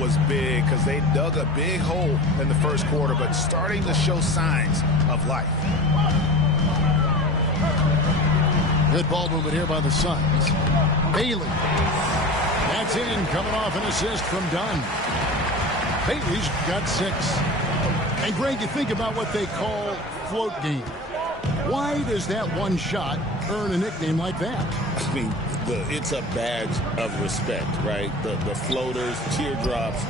was big because they dug a big hole in the first quarter, but starting to show signs of life. Good ball movement here by the Suns. Bailey. That's in, coming off an assist from Dunn. Bailey's got 6. And Greg, you think about what they call float game. Why does that one shot earn a nickname like that? I mean, it's a badge of respect, right? The floaters, teardrops,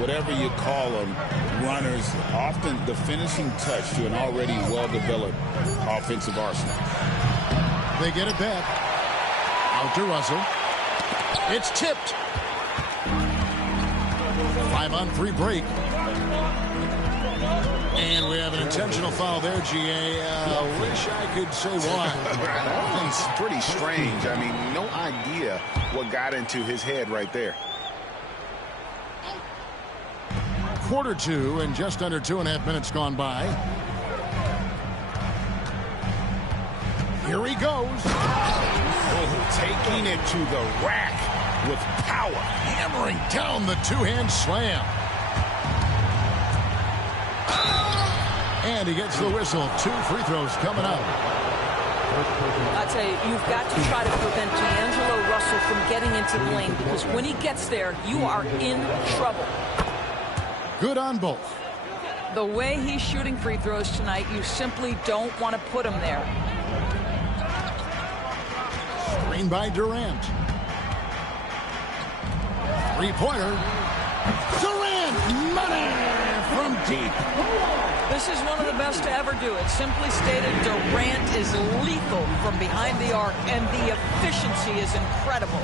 whatever you call them, runners, often the finishing touch to an already well-developed offensive arsenal. They get it back. Out to Russell. It's tipped. 5-on-3 break. And we have an intentional foul there, G.A. Wish I could say why. It's pretty strange. I mean, no idea what got into his head right there. Quarter 2 and just under 2.5 minutes gone by. Here he goes. Oh, taking it to the rack with power. Hammering down the two-hand slam. And he gets the whistle. 2 free throws coming up. I'd say you've got to try to prevent D'Angelo Russell from getting into the lane, because when he gets there, you are in trouble. Good on both. The way he's shooting free throws tonight, you simply don't want to put him there. Screen by Durant. Three-pointer. Durant, money from deep. This is one of the best to ever do it. Simply stated, Durant is lethal from behind the arc, and the efficiency is incredible.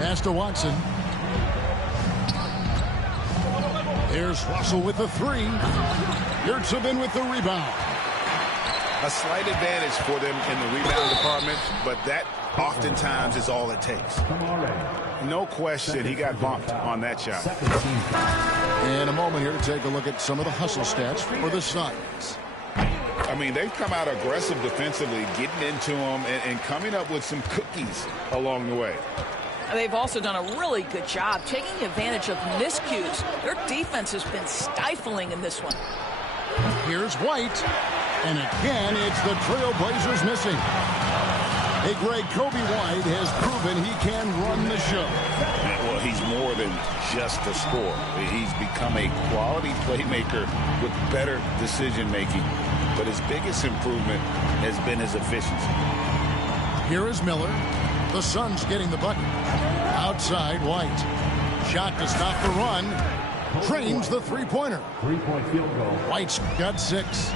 Pass to Watson. Here's Russell with the 3. Yurtsevin with the rebound. A slight advantage for them in the rebound department, but that oftentimes is all it takes. No question, he got bumped on that shot. In a moment here to take a look at some of the hustle stats for the Suns. I mean, they've come out aggressive defensively, getting into them and coming up with some cookies along the way. They've also done a really good job taking advantage of miscues. Their defense has been stifling in this one. Here's White. And again, it's the Trailblazers missing. Hey, Greg, Kobe White has proven he can run the show. Well, he's more than just a scorer. He's become a quality playmaker with better decision-making. But his biggest improvement has been his efficiency. Here is Miller. The Suns getting the bucket. Outside, White. Shot to stop the run. Trains the three-pointer. 3-point field goal. White's got 6.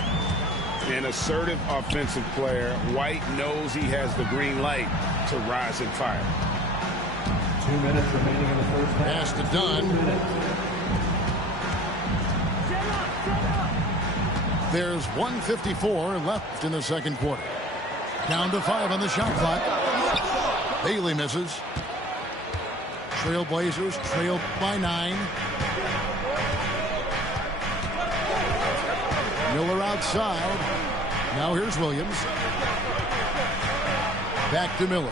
An assertive offensive player. White knows he has the green light to rise and fire. 2 minutes remaining in the first half. Pass to Dunn. There's 1:54 left in the second quarter. Down to 5 on the shot clock. Bailey misses. Trailblazers trail by 9. Miller outside. Now here's Williams. Back to Miller.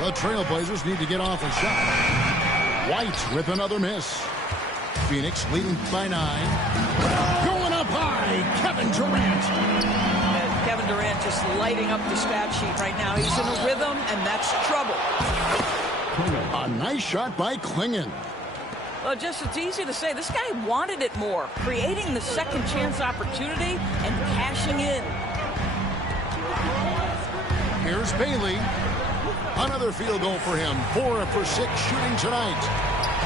The Trailblazers need to get off a shot. White with another miss. Phoenix leading by 9. Going up high, Kevin Durant. Kevin Durant just lighting up the stat sheet right now. He's in a rhythm, and that's trouble. A nice shot by Klingon. Well, just it's easy to say. This guy wanted it more, creating the second chance opportunity and cashing in. Here's Bailey. Another field goal for him. 4 for 6 shooting tonight.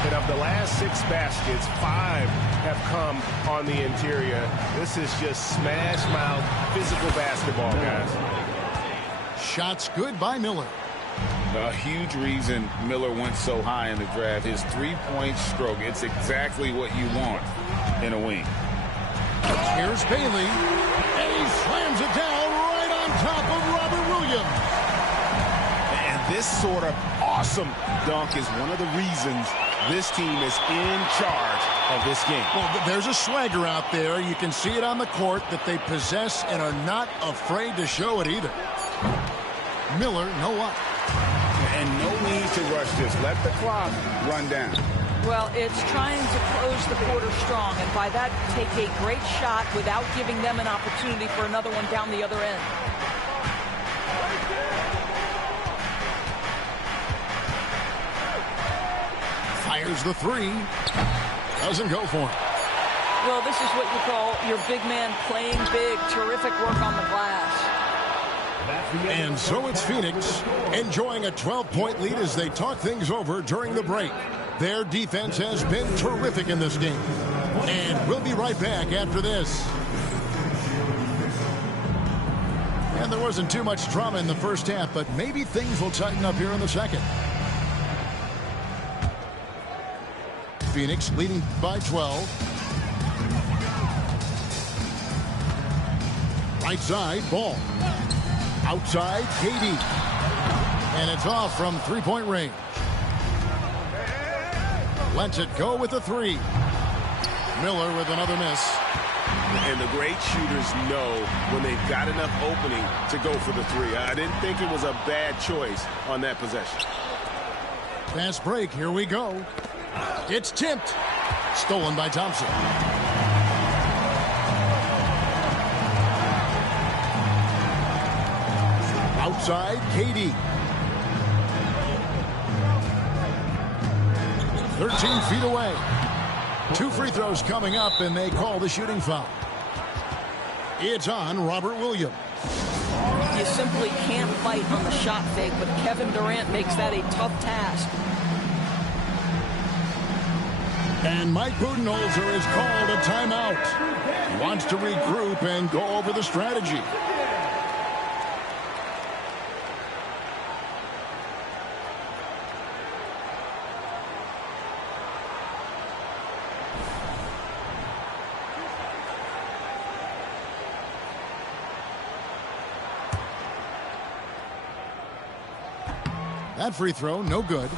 And of the last 6 baskets, 5 have come on the interior. This is just smash mouth physical basketball, guys. Shots good by Miller. A huge reason Miller went so high in the draft, his three-point stroke. It's exactly what you want in a wing. Here's Bailey, and he slams it down right on top of Robert Williams. And this sort of awesome dunk is one of the reasons this team is in charge of this game. Well, there's a swagger out there. You can see it on the court that they possess and are not afraid to show it either. Miller, no up. And no need to rush this. Let the clock run down. Well, it's trying to close the quarter strong, and by that, take a great shot without giving them an opportunity for another one down the other end. Fires the three. Doesn't go for it. Well, this is what you call your big man playing big. Terrific work on the glass. And so it's Phoenix enjoying a 12-point lead as they talk things over during the break. Their defense has been terrific in this game. And we'll be right back after this. And there wasn't too much drama in the first half, but maybe things will tighten up here in the second. Phoenix leading by 12. Right side, Ball. Outside, KD. And it's off from three-point range. Lets it go with the three. Miller with another miss. And the great shooters know when they've got enough opening to go for the three. I didn't think it was a bad choice on that possession. Fast break, here we go. It's tipped. Stolen by Thompson. Outside, KD. 13 feet away. 2 free throws coming up, and they call the shooting foul. It's on Robert Williams. You simply can't fight on the shot fake, but Kevin Durant makes that a tough task. And Mike Budenholzer has called a timeout. He wants to regroup and go over the strategy. That free throw, no good.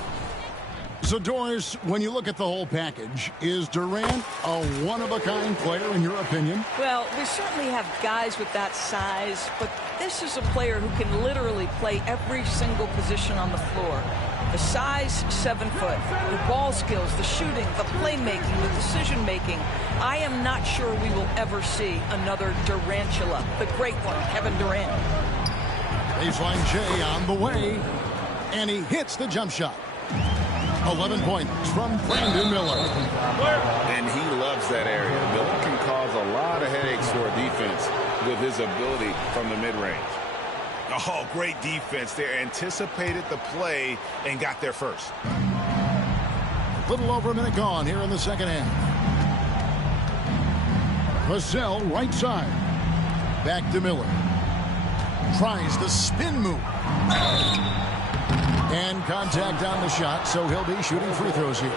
So, Doris, when you look at the whole package, is Durant a one-of-a-kind player in your opinion? Well, we certainly have guys with that size, but this is a player who can literally play every single position on the floor. The size, 7 foot. The ball skills, the shooting, the playmaking, the decision-making. I am not sure we will ever see another Durantula. The great one, Kevin Durant. Baseline J on the way. And he hits the jump shot. 11 points from Brandon Miller. And he loves that area. Miller can cause a lot of headaches for a defense with his ability from the mid-range. Oh, great defense there. Anticipated the play and got there first. A little over a minute gone here in the second half. Vassell right side. Back to Miller. Tries the spin move. And contact on the shot, so he'll be shooting free throws here.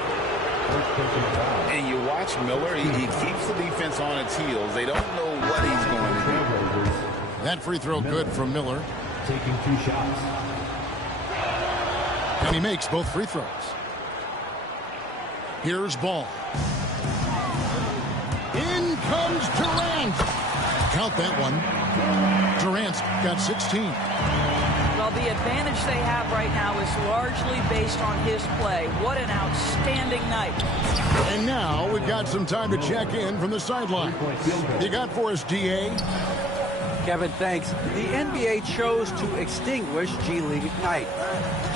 And you watch Miller, he keeps the defense on its heels. They don't know what he's going to do. That free throw good from Miller. Taking 2 shots. And he makes both free throws. Here's Ball. In comes Durant. Count that one. Durant's got 16. Well, the advantage they have right now is largely based on his play. What an outstanding night. And now we've got some time to check in from the sideline. You got for us, DA? Kevin, thanks. The NBA chose to extinguish G League Ignite.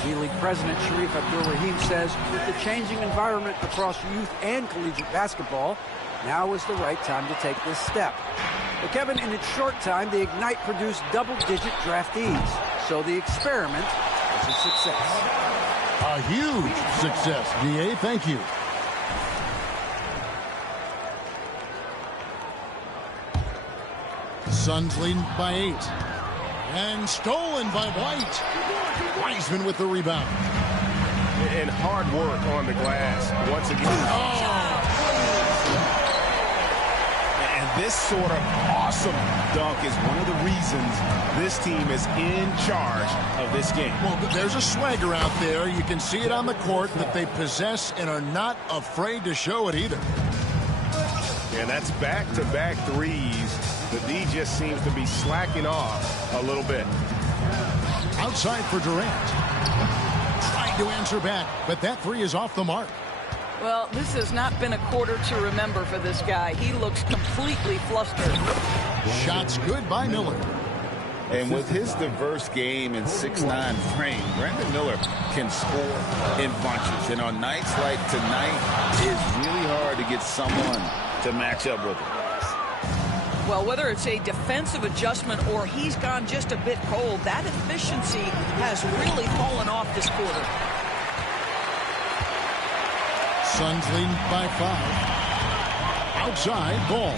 G League President Sharif Abdul-Rahim says with the changing environment across youth and collegiate basketball, now is the right time to take this step. But Kevin, in its short time, the Ignite produced double-digit draftees. So the experiment was a success. A huge success, DA. Thank you. Suns leading by 8. And stolen by White. Wiseman with the rebound. And hard work on the glass once again. And this sort of awesome dunk is one of the reasons this team is in charge of this game. Well, there's a swagger out there. You can see it on the court that they possess and are not afraid to show it either. And that's back-to-back threes. The D just seems to be slacking off a little bit. outside for Durant. Trying to answer back, but that three is off the mark. Well, this has not been a quarter to remember for this guy. He looks completely flustered. Shots good by Miller. And with his diverse game and 6'9" frame, Brandon Miller can score in bunches. And on nights like tonight, it's really hard to get someone to match up with him. Well, whether it's a defensive adjustment or he's gone just a bit cold, that efficiency has really fallen off this quarter. Suns leading by 5. Outside, ball.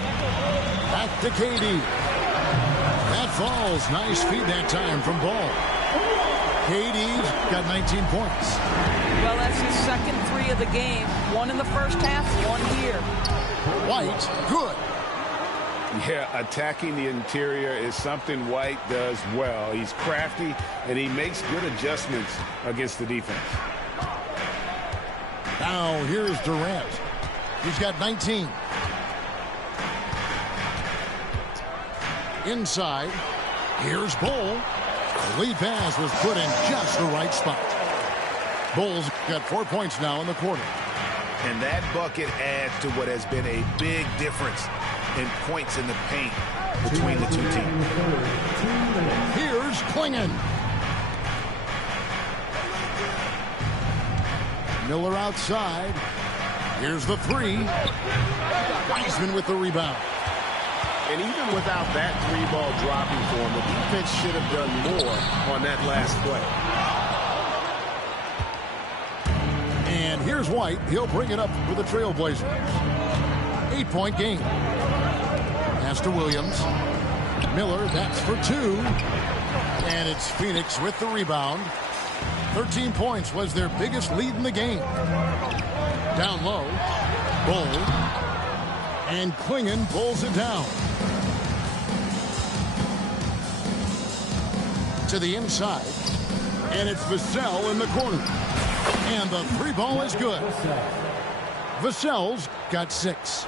Back to KD. That falls. Nice feed that time from Ball. KD's got 19 points. Well, that's his second three of the game. One in the first half, one here. White, good. Yeah, attacking the interior is something White does well. He's crafty, and he makes good adjustments against the defense. Now, here's Durant. He's got 19. Inside, here's Bull. The lead pass was put in just the right spot. Bull's got 4 points now in the quarter. And that bucket adds to what has been a big difference in points in the paint between the two teams. Here's Klingon. Miller outside. Here's the three. Wiseman with the rebound. And even without that three ball dropping for him, the defense should have done more on that last play. And here's White. He'll bring it up for the Trailblazers. 8-point game. Pass to Williams. Miller, that's for 2. And it's Phoenix with the rebound. 13 points was their biggest lead in the game. Down low. Bull. And Klingon pulls it down. To the inside. And it's Vassell in the corner. And the three ball is good. Vassell's got 6.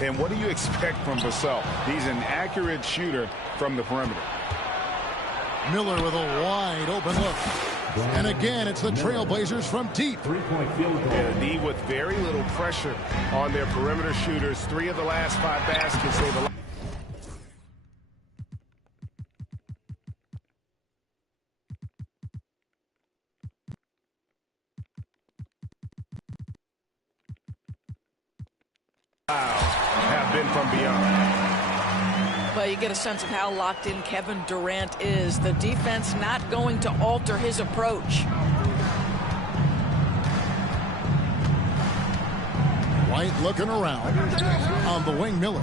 And what do you expect from Vassell? He's an accurate shooter from the perimeter. Miller with a wide open look. And again, it's the Trailblazers from deep. 3-point field goal. And D with very little pressure on their perimeter shooters. 3 of the last 5 baskets they've allowed. Have been from beyond. Well, you get a sense of how locked in Kevin Durant is. The defense not going to alter his approach. White looking around. On the wing, Miller.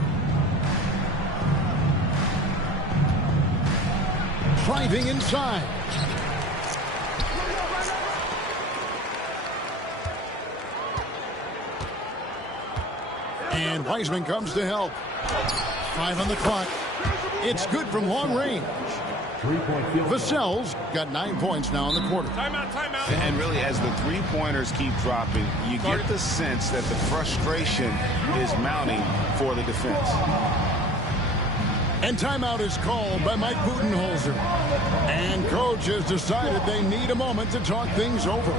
Driving inside. And Wiseman comes to help. 5 on the clock. It's good from long range. 3-point field goal. Vassell's got 9 points now in the quarter. Timeout. And really, as the three-pointers keep dropping, you get the sense that the frustration is mounting for the defense. And timeout is called by Mike Budenholzer. And coach has decided they need a moment to talk things over.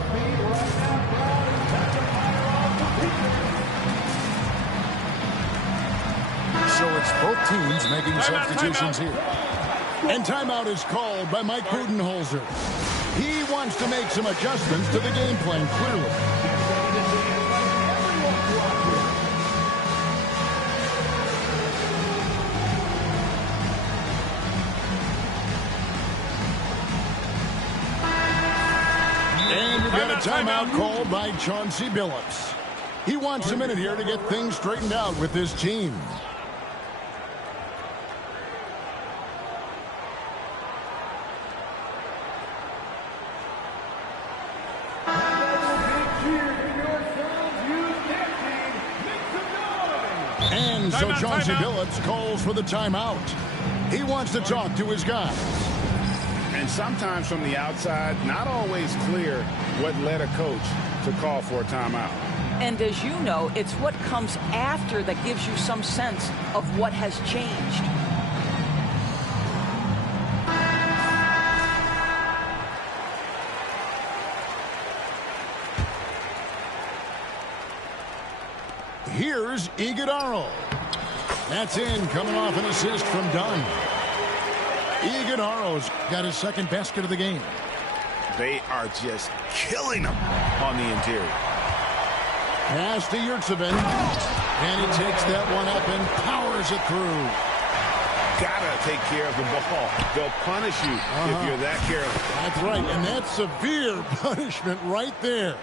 So it's both teams making substitutions here. And timeout is called by Mike Budenholzer. He wants to make some adjustments to the game plan, clearly. And we've got a timeout called by Chauncey Billups. He wants a minute here to get things straightened out with his team. And so Chauncey Billups calls for the timeout. He wants to talk to his guys. And sometimes from the outside, not always clear what led a coach to call for a timeout. And as you know, it's what comes after that gives you some sense of what has changed. Here's Iguodala. That's in, coming off an assist from Dunn. Iguodala's got his second basket of the game. They are just killing them on the interior. Pass to Yurtsevin. And he takes that one up and powers it through. Gotta take care of the ball. They'll punish you if you're that careless. That's right, and that's severe punishment right there.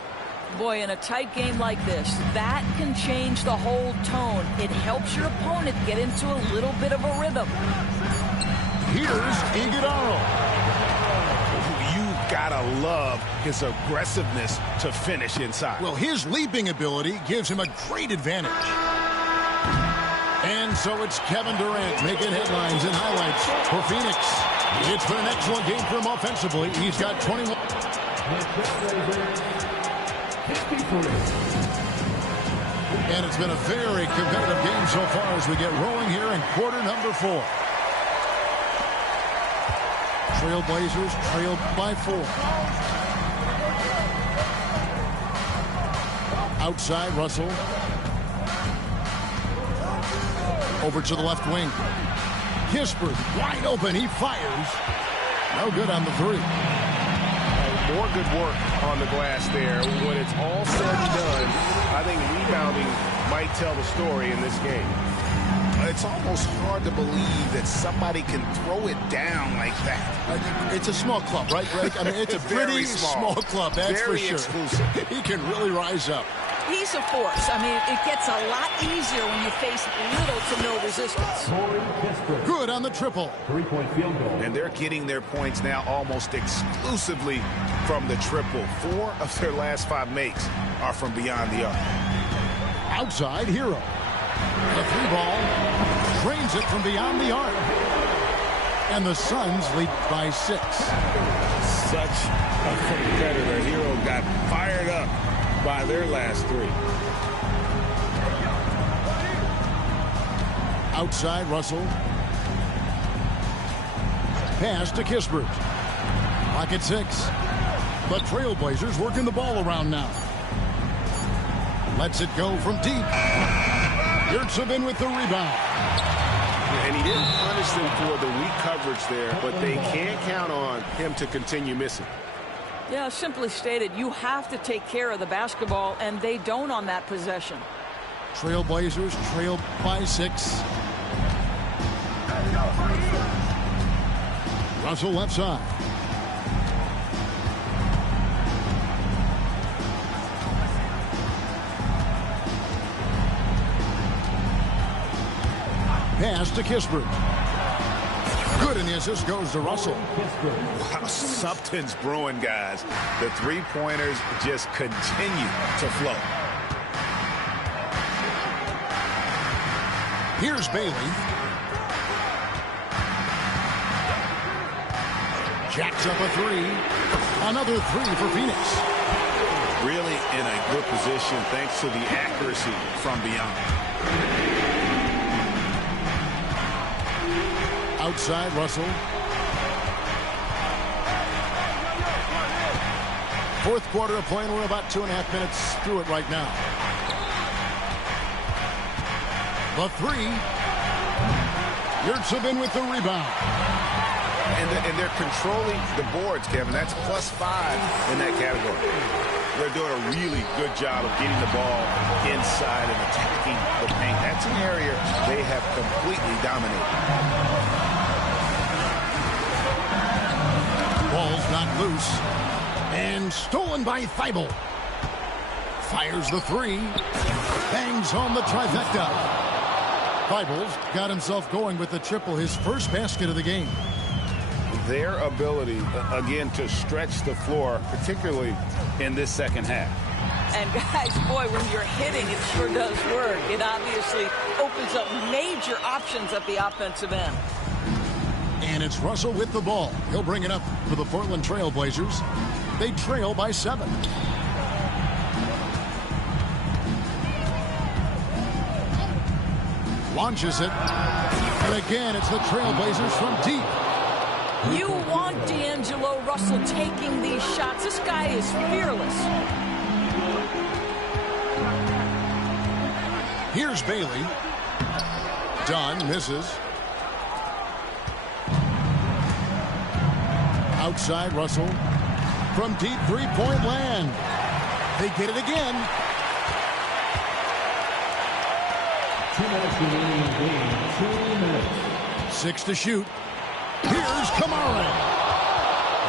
Boy, in a tight game like this, that can change the whole tone. It helps your opponent get into a little bit of a rhythm. Here's Iguodala. You've got to love his aggressiveness to finish inside. Well, his leaping ability gives him a great advantage. And so it's Kevin Durant making headlines and highlights for Phoenix. It's been an excellent game for him offensively. He's got 21. And it's been a very competitive game so far as we get rolling here in quarter number 4. Trailblazers trailed by 4. Outside, Russell. Over to the left wing. Kispert wide open. He fires. No good on the 3. More good work on the glass there. When it's all said and done, I think rebounding might tell the story in this game. It's almost hard to believe that somebody can throw it down like that. It's a small club, right, Greg? I mean, it's a pretty small club, that's very for sure. Exclusive. He can really rise up. He's a force. I mean, it gets a lot easier when you face little to no resistance. Good on the triple. 3-point field goal. And they're getting their points now almost exclusively from the triple. 4 of their last 5 makes are from beyond the arc. Outside, Hero. The 3 ball drains it from beyond the arc. And the Suns lead by 6. Such a competitor. Hero got fired up by their last 3. Outside, Russell. Pass to Kispert. Pocket 6. The Trailblazers working the ball around now. Lets it go from deep. Yurtsevin with the rebound. And he didn't punish them for the weak coverage there, but they can't count on him to continue missing. Yeah, simply stated, you have to take care of the basketball, and they don't on that possession. Trailblazers trailed by 6. Russell left side. Pass to Kispert. Good, and the assist goes to Russell. Wow, something's brewing, guys. The 3-pointers just continue to flow. Here's Bailey. Jacks up a 3. Another 3 for Phoenix. Really in a good position thanks to the accuracy from beyond. Outside, Russell. Fourth quarter of play, and we're about 2.5 minutes through it right now. The 3. Yurtsevin with the rebound. And they're controlling the boards, Kevin. That's +5 in that category. They're doing a really good job of getting the ball inside and attacking the paint. That's an area they have completely dominated. Ball's knocked loose. And stolen by Thibault. Fires the 3. Bangs home the trifecta. Thibault's got himself going with the triple, his first basket of the game. Their ability, again, to stretch the floor, particularly in this second half. And guys, boy, when you're hitting, it sure does work. It obviously opens up major options at the offensive end. And it's Russell with the ball. He'll bring it up for the Portland Trailblazers. They trail by 7. Launches it. And again, it's the Trailblazers from deep. You want D'Angelo Russell taking these shots. This guy is fearless. Here's Bailey. Dunn misses. Outside Russell. From deep three-point land. They get it again. 2 minutes remaining in the game. 2 minutes. 6 to shoot. Here's Kamara.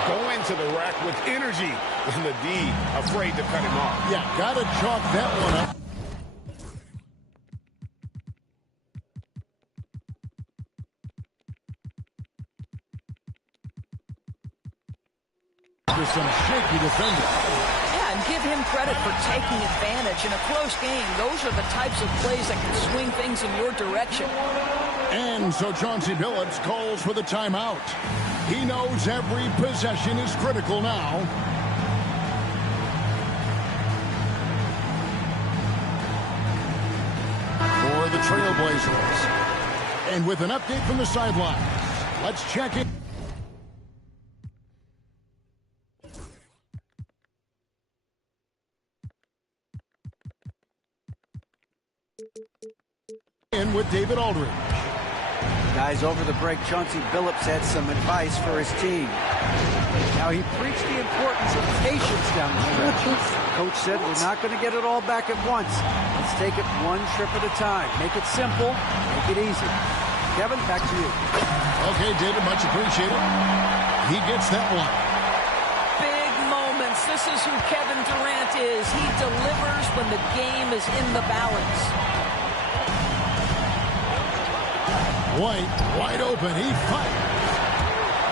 Go into the rack with energy. And the D afraid to cut him off. Yeah, got to chalk that one up. There's some shaky defending. Yeah, and give him credit for taking advantage in a close game. Those are the types of plays that can swing things in your direction. And so Chauncey Billups calls for the timeout. He knows every possession is critical now. For the Trailblazers. And with an update from the sidelines, let's check in. With David Aldridge. Guys, over the break, Chauncey Billups had some advice for his team. Now, he preached the importance of patience down the stretch. Coach said, we're not going to get it all back at once. Let's take it one trip at a time. Make it simple, make it easy. Kevin, back to you. Okay, David, much appreciated. He gets that one. Big moments. This is who Kevin Durant is. He delivers when the game is in the balance. White, wide open, he fires.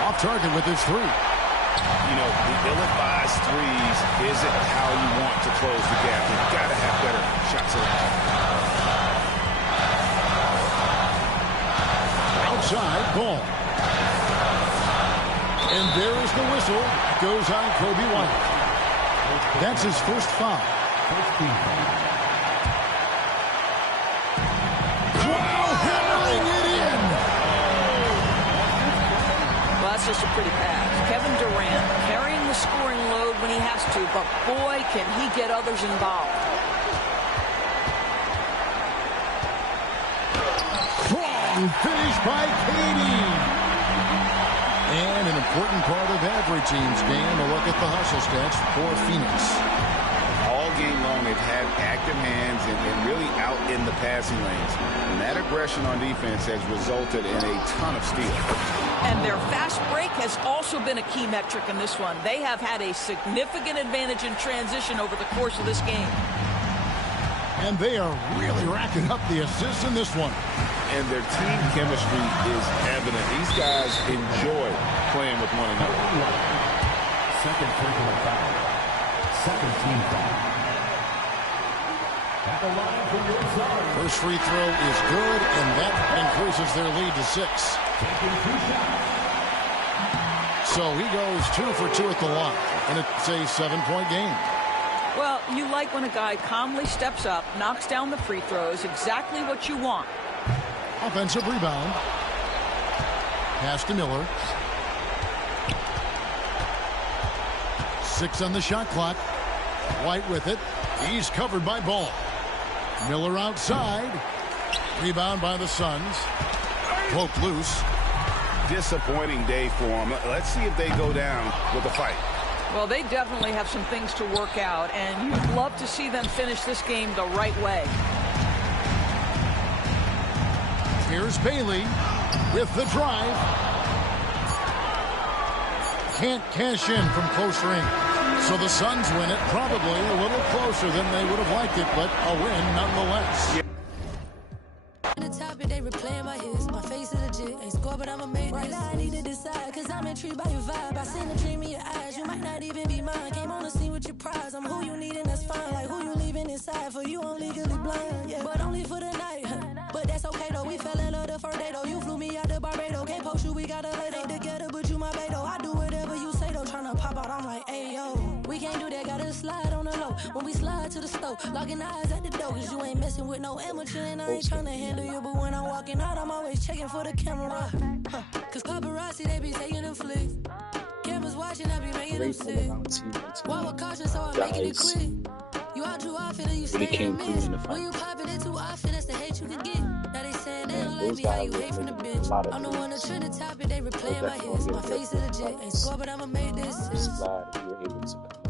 Off target with his three. You know, the ill-advised threes isn't how you want to close the gap. You've got to have better shot selection. Outside, ball. And there is the whistle. Goes on Kobe White. That's his first foul. That's just a pretty pass. Kevin Durant carrying the scoring load when he has to, but boy, can he get others involved. Strong finish by Katie. And an important part of every team's game, a look at the hustle stats for Phoenix. All game long, they've had active hands and really out in the passing lanes. And that aggression on defense has resulted in a ton of steals. And their fast break has also been a key metric in this one. They have had a significant advantage in transition over the course of this game. And they are really racking up the assists in this one. And their team chemistry is evident. These guys enjoy playing with one another. Second personal foul. Second team foul. At the line for your side. First free throw is good, and that increases their lead to 6. So he goes 2 for 2 at the line, and it's a 7-point game. Well, you like when a guy calmly steps up, knocks down the free throws, exactly what you want. Offensive rebound. Pass to Miller. 6 on the shot clock. White with it. He's covered by Ball. Miller outside. Rebound by the Suns. Broke loose. Disappointing day for them. Let's see if they go down with a fight. Well, they definitely have some things to work out, and you'd love to see them finish this game the right way. Here's Bailey with the drive. Can't cash in from close range. So the Suns win it, probably a little closer than they would have liked it, but a win nonetheless. They replaying my hits, my face is legit. Ain't score, but I'ma make right now I need to decide, cause I'm intrigued by your vibe. I seen a dream in your eyes, you might not even be mine. Came on the scene with your prize, I'm who you need and that's fine. Like who you leaving inside, for you I'm legally blind, yeah. But only for the night, but that's okay though. We fell in love the first day though. You flew me out to Barbados, can't post you, we gotta lay ain't together, but you my bae though. I do whatever you say though, tryna pop out, I'm like, hey yo. We can't do that, gotta slide on the low. When we slide to the stove, locking eyes at the door, cause you ain't messing with no amateur, and I ain't tryna handle you, but when I'm walking out, I'm always checking for the camera. Cause paparazzi, they be taking them flicks. Cameras watching, I be making them sick. Walk with caution, so I'm making it quick. You out too often, and you stay in the mist. When you popping it too often, that's the those guys were making a lot of threes. I'm the one to top it, they replay my hits. My face is legit, ain't score, but I'ma make this. I'm just glad we were able to